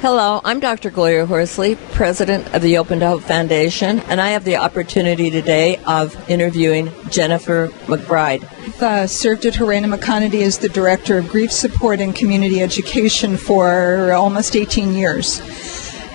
Hello, I'm Dr. Gloria Horsley, president of the Open to Hope Foundation, and I have the opportunity today of interviewing Jennifer McBride. I've served at Harena-McConaughey as the director of grief support and community education for almost 18 years.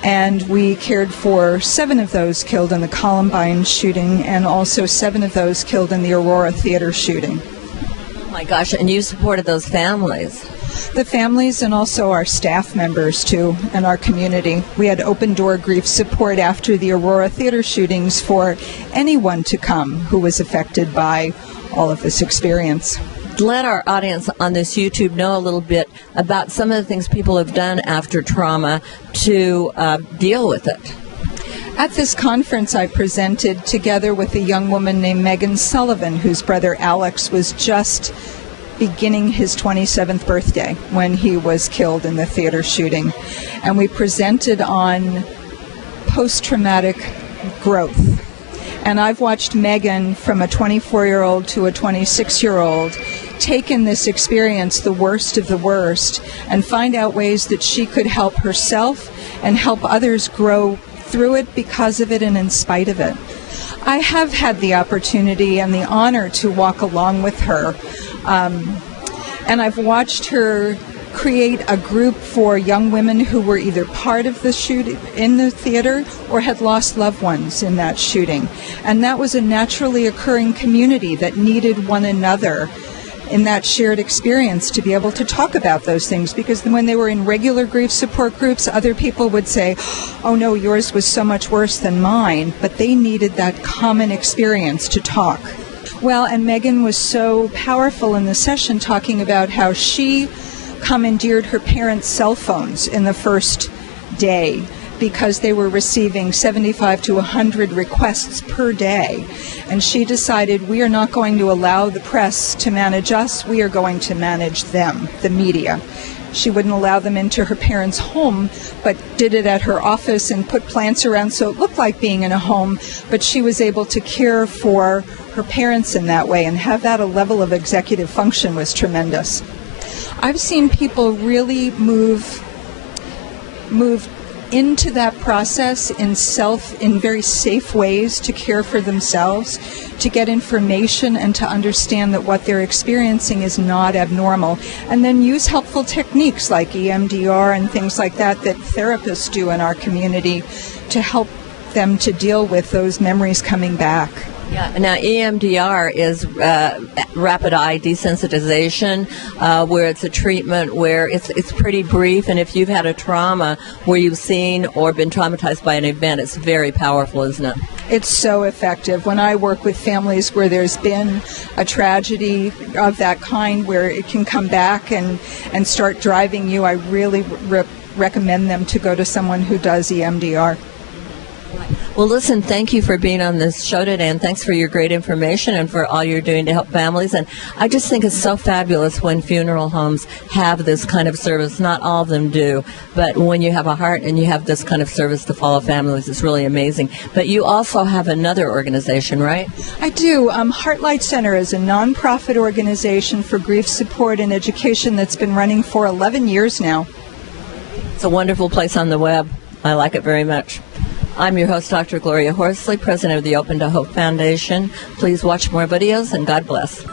And we cared for 7 of those killed in the Columbine shooting and also 7 of those killed in the Aurora theater shooting. Oh my gosh, and you supported those families. The families and also our staff members, too, and our community. We had open-door grief support after the Aurora theater shootings for anyone to come who was affected by all of this experience. Let our audience on this YouTube know a little bit about some of the things people have done after trauma to deal with it. At this conference, I presented together with a young woman named Megan Sullivan, whose brother Alex was just beginning his 27th birthday when he was killed in the theater shooting. And we presented on post-traumatic growth. And I've watched Megan, from a 24-year-old to a 26-year-old, take in this experience, the worst of the worst, and find out ways that she could help herself and help others grow through it, because of it, and in spite of it. I have had the opportunity and the honor to walk along with her. And I've watched her create a group for young women who were either part of the shooting in the theater or had lost loved ones in that shooting. And that was a naturally occurring community that needed one another in that shared experience to be able to talk about those things, because when they were in regular grief support groups, other people would say, oh no, yours was so much worse than mine, but they needed that common experience to talk. Well, and Megan was so powerful in the session, talking about how she commandeered her parents' cell phones in the first day because they were receiving 75 to 100 requests per day. And she decided, we are not going to allow the press to manage us, we are going to manage them, the media. She wouldn't allow them into her parents' home, but did it at her office and put plants around so it looked like being in a home, but she was able to care for her parents in that way, and have that a level of executive function was tremendous. I've seen people really move into that process in very safe ways to care for themselves, to get information and to understand that what they're experiencing is not abnormal, and then use helpful techniques like EMDR and things like that therapists do in our community to help them to deal with those memories coming back. Yeah. Now, EMDR is rapid eye desensitization, where it's a treatment where it's pretty brief, and if you've had a trauma where you've seen or been traumatized by an event, it's very powerful, isn't it? It's so effective. When I work with families where there's been a tragedy of that kind, where it can come back and start driving you, I really recommend them to go to someone who does EMDR. Well, listen, thank you for being on this show today, and thanks for your great information and for all you're doing to help families. And I just think it's so fabulous when funeral homes have this kind of service. Not all of them do, but when you have a heart and you have this kind of service to follow families, it's really amazing. But you also have another organization, right? I do. Heartlight Center is a nonprofit organization for grief support and education that's been running for 11 years now. It's a wonderful place on the web. I like it very much. I'm your host, Dr. Gloria Horsley, president of the Open to Hope Foundation. Please watch more videos, and God bless.